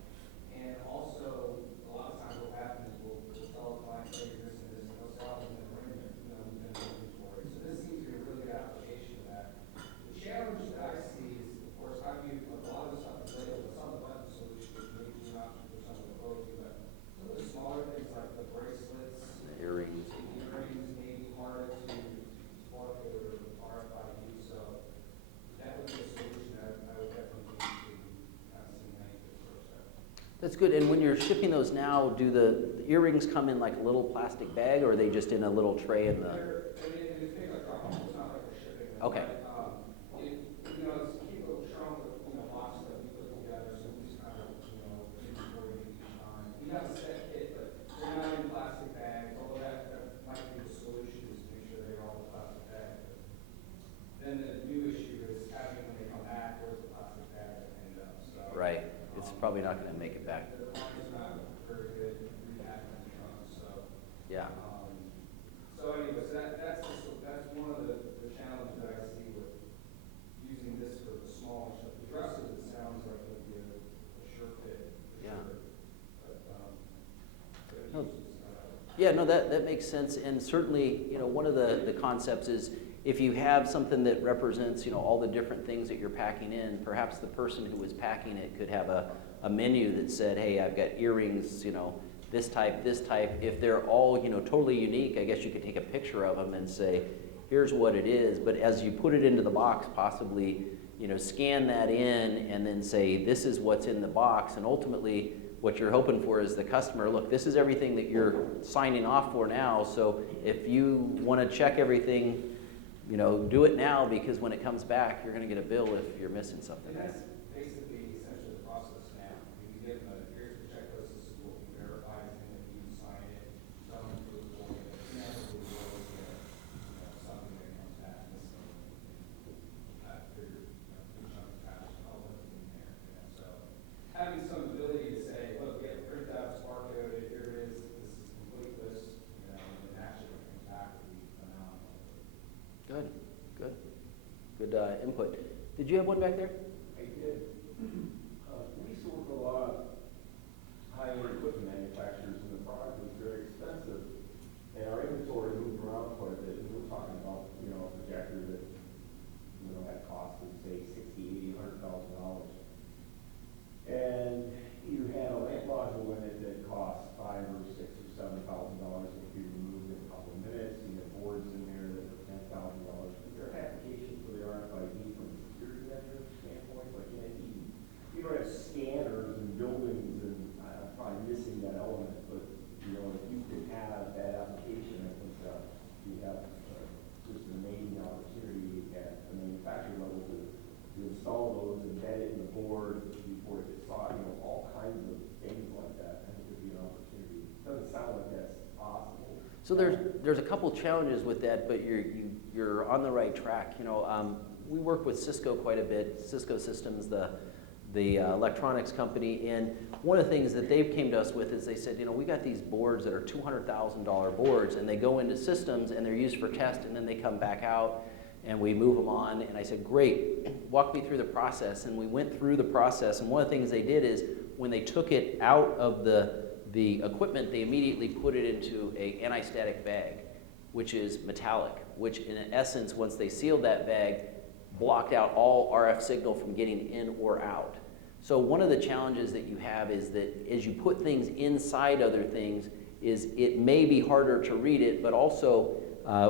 And also, a lot of times what happens is we'll tell a client, hey, this and this, and they'll say, oh, we've been bringing it, we've been looking for it. So this seems to be a really good application of that. The challenge that I see is, of course, I view a lot of the stuff is labeled, but some of the button solutions may be an option for some of the clothing, but some of the smaller things like the bracelets, The earrings. the earrings may be harder to barcode or RFID, so that would be a solution that I would definitely need to kind of see how you could approach that. That's good. And when you're shipping those now, do the earrings come in like a little plastic bag, or are they just in a little tray in the? It's big like drop off, it's not like we're shipping them. Okay. But, it's a cute little trunk with, boxes that we put together, so we just kind of, inventory it each time. We have a set kit, but they're not in plastic bags, although that might be the solution, is to make sure they're all in plastic bags. But then the new issue is having when they come back, where's the plastic bag that end up, so. Right. It's probably not going to make it back. The market's not very good at repacking the trunks, so. Yeah. So anyways, that's one of the challenges that I see with using this for the smaller stuff. The dresses, it sounds like it would be a sure fit. For Yeah. sure. But, No. Yeah, no, that makes sense. And certainly, one of the concepts is if you have something that represents, all the different things that you're packing in, perhaps the person who was packing it could have a menu that said, hey, I've got earrings, this type, this type. If they're all, totally unique, I guess you could take a picture of them and say, here's what it is. But as you put it into the box, possibly, scan that in and then say, this is what's in the box. And ultimately, what you're hoping for is the customer, look, this is everything that you're signing off for now. So if you want to check everything, do it now, because when it comes back, you're going to get a bill if you're missing something. and that's basically essentially the process now. We give them here's the checklist, this is what we verify, and then you sign it, tell them to report it. Inevitably, there always something that comes back missing. I figured, big chunk of cash, all of it in there. So having some ability to say, look, we have a printout, it's barcoded, here it is, this is the complete list, and actually what comes back would be phenomenal. Good, good. Good input. Did you have one back there? I did. We used to work with a lot of high-end equipment manufacturers, and the product was very expensive. And our inventory moved around quite a bit. And we were talking about, a projector that, had cost of, say, $60,000, $80,000, $100,000. And you had a lamp module in it that cost $5,000 or $6,000 or $7,000 that could be removed in a couple of minutes. You had boards in there that were $10,000. Is there an application for the RFID from a security measure standpoint? Like, you don't have scanners and buildings, and I'm probably missing that element, but, if you could have that application, I think So there's a couple challenges with that, but you're on the right track. We work with Cisco quite a bit. Cisco Systems, the electronics company, and one of the things that they came to us with is they said, we got these boards that are $200,000 boards, and they go into systems and they're used for test, and then they come back out and we move them on. And I said, great, walk me through the process. And we went through the process, and one of the things they did is when they took it out of the equipment, they immediately put it into an anti-static bag, which is metallic, which in essence, once they sealed that bag, blocked out all RF signal from getting in or out. So one of the challenges that you have is that as you put things inside other things, is it may be harder to read it, but also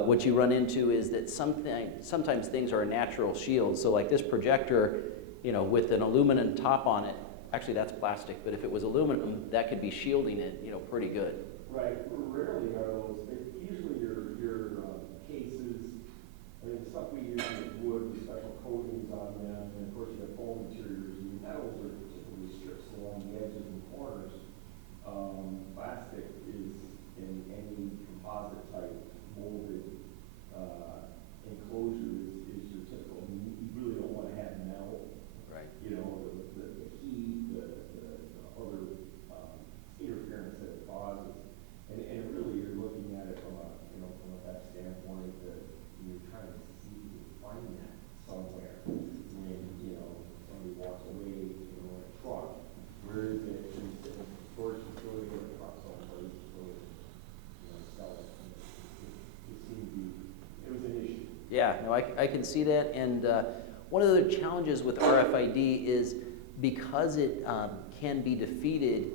what you run into is that sometimes things are a natural shield. So like this projector, with an aluminum top on it, actually that's plastic, but if it was aluminum, that could be shielding it, pretty good. Right. Rarely are those. Usually your cases. I mean, the stuff we use is wood with special coatings on them, and of course you have foam materials. And metals are typically strips along the edges and corners. Plastic is in any composite type molded enclosure is your typical. I mean, you really don't want to have metal. Right. The heat, the other interference that it causes, and really you're looking at it from that standpoint that you're trying to find that somewhere. When somebody walks away in a truck, where is it? It's in a storage facility or a truck someplace, so sell it. It seemed to be, it was an issue. Yeah, no, I can see that. And one of the challenges with RFID is because it can be defeated,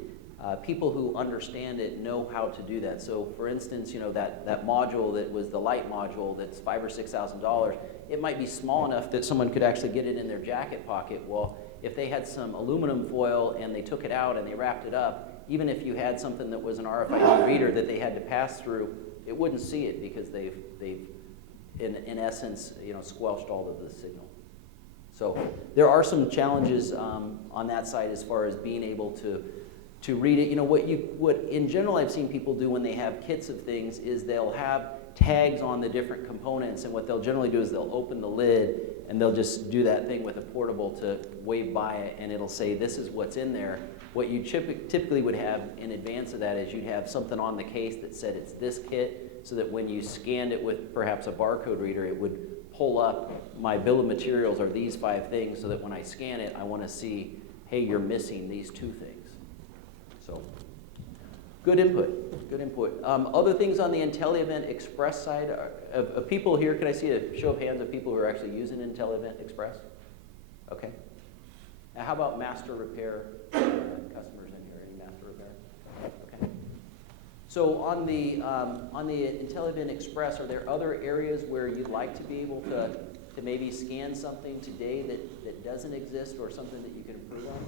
people who understand it know how to do that. So for instance, that module that was the light module that's $5,000 or $6,000, it might be small enough that someone could actually get it in their jacket pocket. Well, if they had some aluminum foil and they took it out and they wrapped it up, even if you had something that was an RFID reader that they had to pass through, it wouldn't see it because they've in essence, squelched all of the signal. So there are some challenges on that side as far as being able to read it. What in general I've seen people do when they have kits of things is they'll have tags on the different components, and what they'll generally do is they'll open the lid and they'll just do that thing with a portable to wave by it, and it'll say this is what's in there. What you typically would have in advance of that is you'd have something on the case that said it's this kit, so that when you scanned it with perhaps a barcode reader, it would pull up my bill of materials are these 5 things, so that when I scan it, I want to see, hey, you're missing these 2 things. So, good input, good input. Other things on the IntelliEvent Express side, of people here, can I see a show of hands of people who are actually using IntelliEvent Express? Okay. Now how about master repair customers in here? Any master repair? Okay. So on the IntelliEvent Express, are there other areas where you'd like to be able to maybe scan something today that doesn't exist, or something that you can improve on?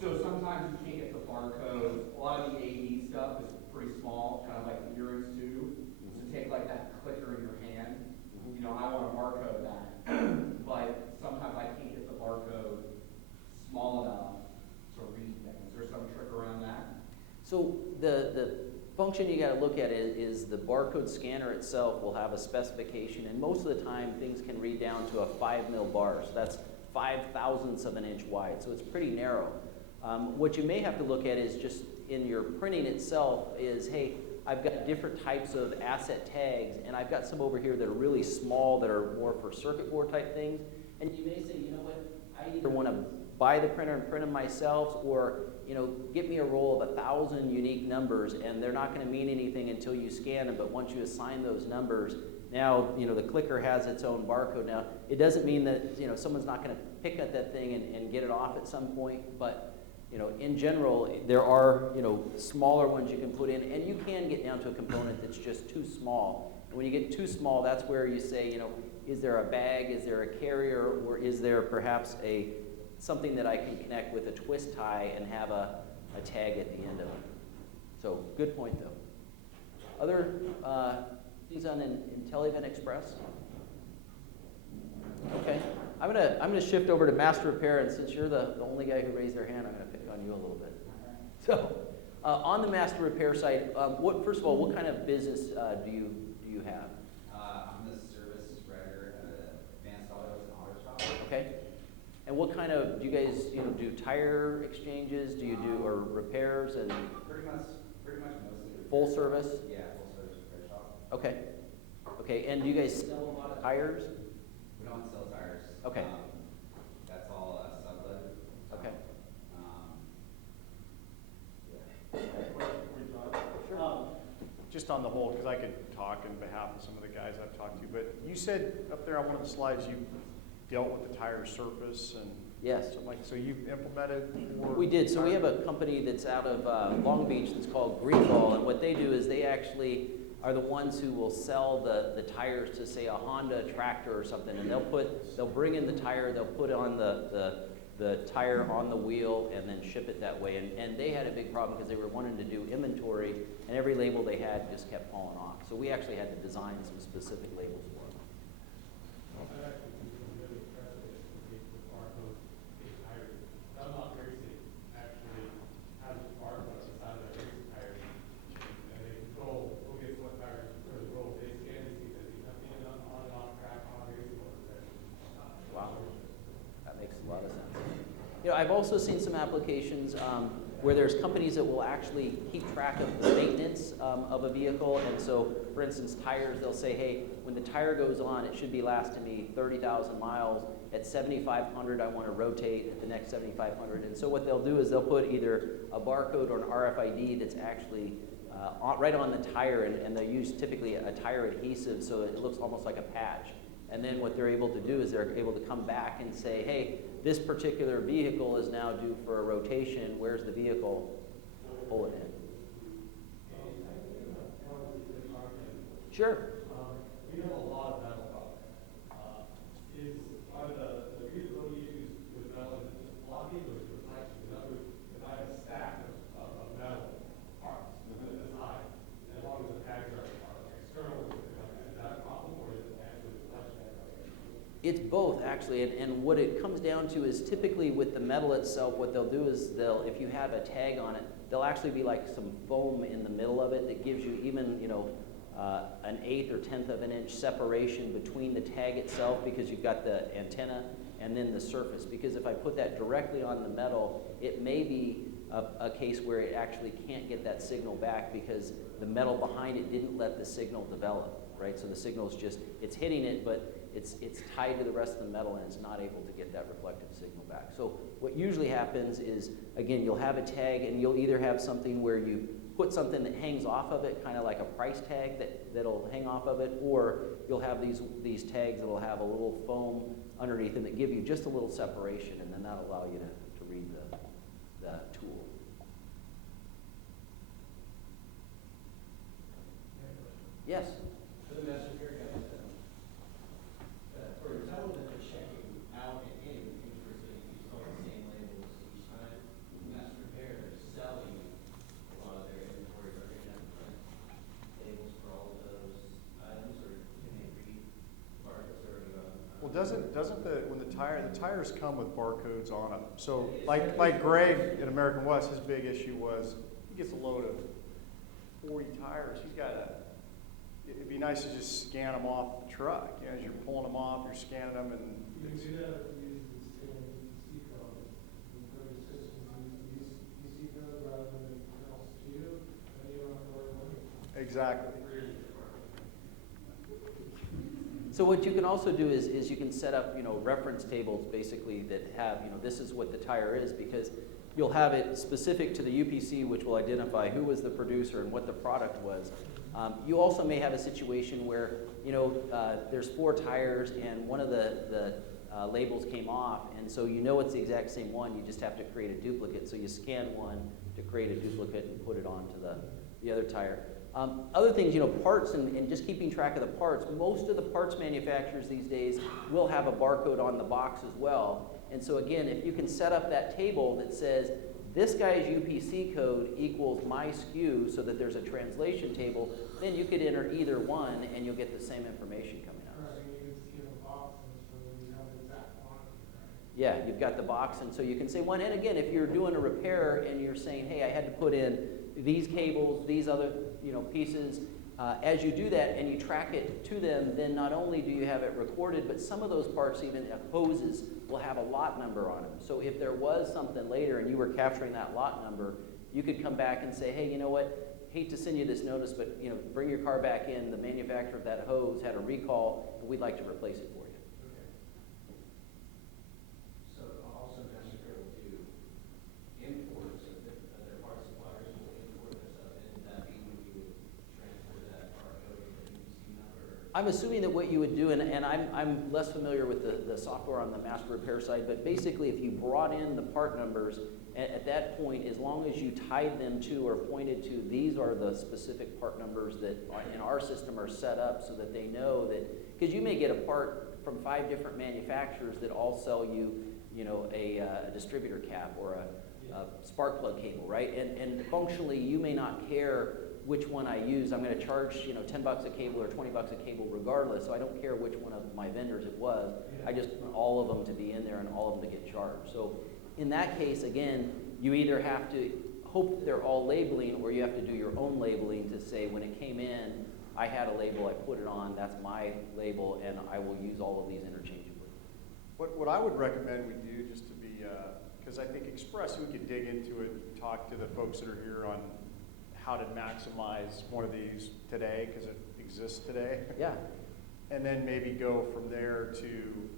So sometimes you can't get the barcode. A lot of the AD stuff is pretty small, kind of like the earrings too. So take like that clicker in your hand. I want to barcode that, but sometimes I can't get the barcode small enough to read things. Is there some trick around that? So the function you got to look at is the barcode scanner itself will have a specification, and most of the time things can read down to a 5 mil bar. So that's 5/1000ths of an inch wide. So it's pretty narrow. What you may have to look at is just in your printing itself is, hey, I've got different types of asset tags, and I've got some over here that are really small that are more for circuit board type things. And you may say, you know what, I either want to buy the printer and print them myself, or get me a roll of 1,000 unique numbers, and they're not going to mean anything until you scan them. But once you assign those numbers, now the clicker has its own barcode. Now it doesn't mean that someone's not going to pick up that thing and get it off at some point, but in general, there are, smaller ones you can put in, and you can get down to a component that's just too small. And when you get too small, that's where you say, is there a bag, is there a carrier, or is there perhaps something that I can connect with a twist tie and have a tag at the end of it. So, good point though. Other things on IntelliEvent Express? Okay, I'm gonna shift over to master repair, and since you're the only guy who raised their hand, I'm gonna pick on you a little bit. So, On the master repair site, first of all, what kind of business do you have? I'm the service writer at Advanced Autos and Auto Shop. Okay. And what kind of, do you guys, do tire exchanges? Do you do, or repairs and Pretty much mostly. full service? Yeah, full service repair shop. Okay. Okay, and do you guys sell a lot of tires? We don't sell tires. Okay. That's all sublet. Okay. Yeah. Just on the whole, because I could talk on behalf of some of the guys I've talked to, but you said up there on one of the slides you dealt with the tire surface and Yes. something like, so you've implemented for. We did. So we have a company that's out of Long Beach that's called Greenball, and what they do is they actually are the ones who will sell the tires to, say, a Honda tractor or something, and they'll bring in the tire, they'll put on the tire on the wheel and then ship it that way. And they had a big problem because they were wanting to do inventory, and every label they had just kept falling off. So we actually had to design some specific labels for them. I'm not racing, actually has a barcode on the side of their racing tires, and they control who gets what tires for the road. They scan to see that you have been on and off track on racing motors. Wow. That makes a lot of sense. I've also seen some applications where there's companies that will actually keep track of the maintenance of a vehicle. And so, for instance, tires, they'll say, hey, when the tire goes on, it should be lasting me 30,000 miles. At 7,500, I want to rotate at the next 7,500. And so what they'll do is they'll put either a barcode or an RFID that's actually right on the tire, and they'll use typically a tire adhesive so it looks almost like a patch. And then what they're able to do is they're able to come back and say, hey, this particular vehicle is now due for a rotation. Where's the vehicle? Pull it in. Sure. We have a lot of metal products. Are the reasonable issues with metal, is it just blocking or is it reflection? In other words, if I have a stack of metal parts that's high, and as long as the tags are external, is that a problem or is it actually reflection? It's both, actually, and what it comes down to is typically with the metal itself, what they'll do is if you have a tag on it, there'll actually be like some foam in the middle of it that gives you even, an 1/8 or 1/10 of an inch separation between the tag itself, because you've got the antenna and then the surface. Because if I put that directly on the metal, it may be a case where it actually can't get that signal back because the metal behind it didn't let the signal develop, right? So the signal is just, it's hitting it, but it's tied to the rest of the metal and it's not able to get that reflective signal back. So what usually happens is, again, you'll have a tag and you'll either have something where you put something that hangs off of it, kind of like a price tag that'll hang off of it, or you'll have these tags that'll have a little foam underneath them that give you just a little separation, and then that'll allow you to read the tool. Yes? For the master repair guys, for example, that they're checking out and in, for example, you saw the same labels each time. Master repair, they're selling a lot of their inventory, but they have different labels for all of those items, or can they read barcodes or? Well, doesn't when the tires come with barcodes on them. So like Greg at American West, his big issue was he gets a load of 40 tires. It'd be nice to just scan them off the truck. As you're pulling them off, you're scanning them, and You can do that if you use the same EC code. The systems use EC code rather than internal SKU, and you don't have to worry about it. exactly. So what you can also do is you can set up, reference tables basically that have, this is what the tire is, because you'll have it specific to the UPC, which will identify who was the producer and what the product was. You also may have a situation where, there's 4 tires and one of the labels came off, and so it's the exact same one, you just have to create a duplicate. So you scan one to create a duplicate and put it onto the other tire. Other things, parts and just keeping track of the parts. Most of the parts manufacturers these days will have a barcode on the box as well. And so again, if you can set up that table that says, this guy's UPC code equals my SKU, so that there's a translation table, then you could enter either one and you'll get the same information coming out. Right, and you can see the boxes, so you have the exact quantity, right? Yeah, you've got the box, and so you can say one. And again, if you're doing a repair and you're saying, hey, I had to put in these cables, these other, pieces. As you do that and you track it to them, then not only do you have it recorded, but some of those parts, even hoses, will have a lot number on them. So if there was something later and you were capturing that lot number, you could come back and say, hey, you know what? Hate to send you this notice, but bring your car back in. The manufacturer of that hose had a recall, and we'd like to replace it for you. So also necessary to import, so that their parts suppliers will import their stuff, and that be when you would transfer that barcode to the UPC number? I'm assuming that what you would do, and I'm less familiar with the software on the master repair side, but basically if you brought in the part numbers, at that point, as long as you tied them to or pointed to, these are the specific part numbers that in our system are set up so that they know that, because you may get a part from 5 different manufacturers that all sell you, a distributor cap or a spark plug cable, right? And functionally, you may not care which one I use. I'm going to charge, $10 a cable or $20 a cable regardless, so I don't care which one of my vendors it was. I just want all of them to be in there and all of them to get charged. So in that case, again, you either have to hope they're all labeling or you have to do your own labeling to say, when it came in, I had a label, I put it on, that's my label, and I will use all of these interchangeably. What I would recommend we do, just to be, because I think Express, we could dig into it, talk to the folks that are here on how to maximize one of these today, because it exists today. Yeah. And then maybe go from there to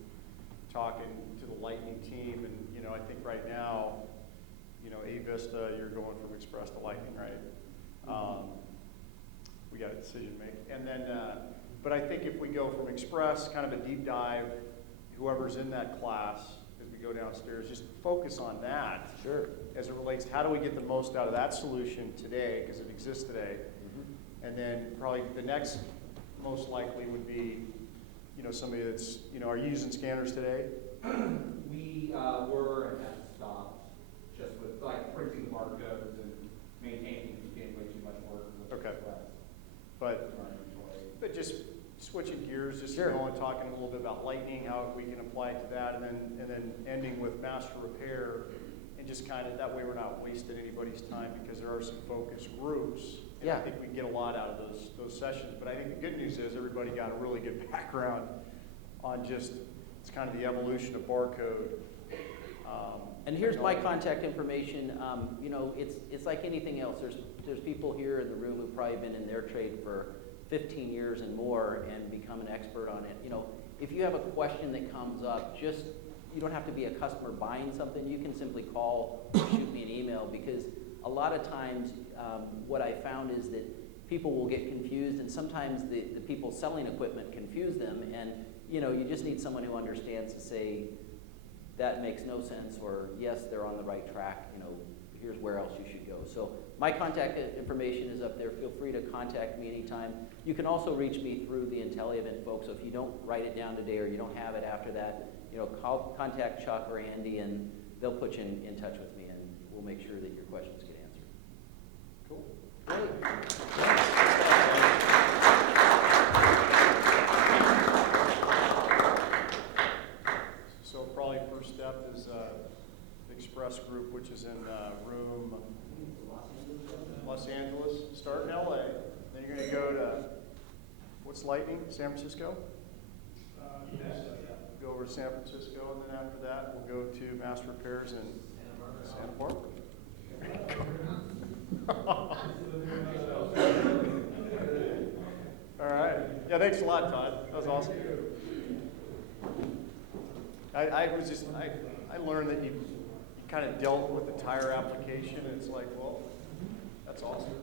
talking to the Lightning team. And, I think right now, A-Vista, you're going from Express to Lightning, right? We got a decision to make. And then, but I think if we go from Express, kind of a deep dive, whoever's in that class, as we go downstairs, just focus on that. Sure. As it relates, how do we get the most out of that solution today, because it exists today. And then probably the next most likely would be, somebody that's, are you using scanners today? We were and have stopped, just with printing the barcodes and maintaining, it's getting way too much work. Okay. But just switching gears, just Sure. and talking a little bit about Lightning, how we can apply it to that, and then ending with master repair, and just kind of that way we're not wasting anybody's time, because there are some focus groups. And I Yeah. think we can get a lot out of those sessions. But I think the good news is everybody got a really good background on just it's kind of the evolution of barcode. And here's my contact information. It's like anything else. There's people here in the room who've probably been in their trade for 15 years and more and become an expert on it. If you have a question that comes up, you don't have to be a customer buying something. You can simply call or shoot me an email, because a lot of times what I found is that people will get confused, and sometimes the people selling equipment confuse them, and you just need someone who understands to say, that makes no sense, or yes, they're on the right track, here's where else you should go. So my contact information is up there. Feel free to contact me anytime. You can also reach me through the IntelliEvent folks, so if you don't write it down today or you don't have it after that, contact Chuck or Andy, and they'll put you in touch with me, and we'll make sure that your questions get answered. Cool. Great. So probably first step is the Express group, which is in room Los Angeles. Start in LA. Then you're going to go to, what's Lightning? San Francisco? Go over to San Francisco, and then after that, we'll go to Master Repairs in Santa Barbara. All right. Yeah, thanks a lot, Todd. That was awesome. I learned that you kind of dealt with the tire application, and it's like, well, that's awesome.